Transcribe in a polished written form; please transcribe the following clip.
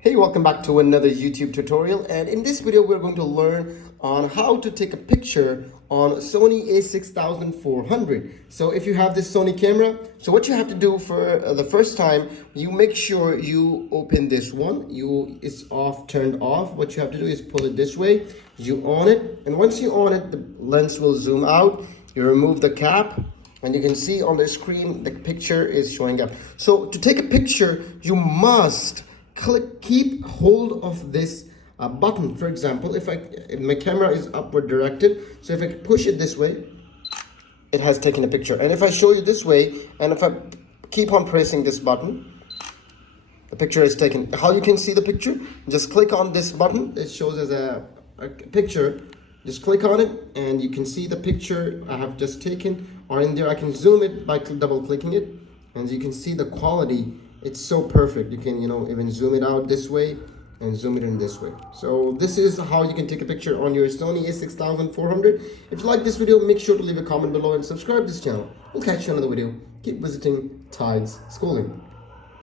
Hey, welcome back to another YouTube tutorial, and in this video we're going to learn on how to take a picture on Sony a6400. So if you have this Sony camera, so what you have to do for the first time, you make sure you open this one. It's turned off. What you have to do is pull it this way, you on it, and once you on it, the lens will zoom out. You remove the cap, and you can see on the screen the picture is showing up. So to take a picture, you must keep hold of this button. For example, if my camera is upward directed, so if I push it this way, it has taken a picture. And if I show you this way, and if I keep on pressing this button, the picture is taken. How you can see the picture? Just click on this button. It shows as a picture. Just click on it and you can see the picture I have just taken. Or in there I can zoom it by double clicking it, and you can see the quality. It's so perfect. You can even zoom it out this way and zoom it in this way. So this is how you can take a picture on your Sony a6400. If you like this video, make sure to leave a comment below and subscribe to this channel. We'll catch you on another video. Keep visiting Tides Schooling.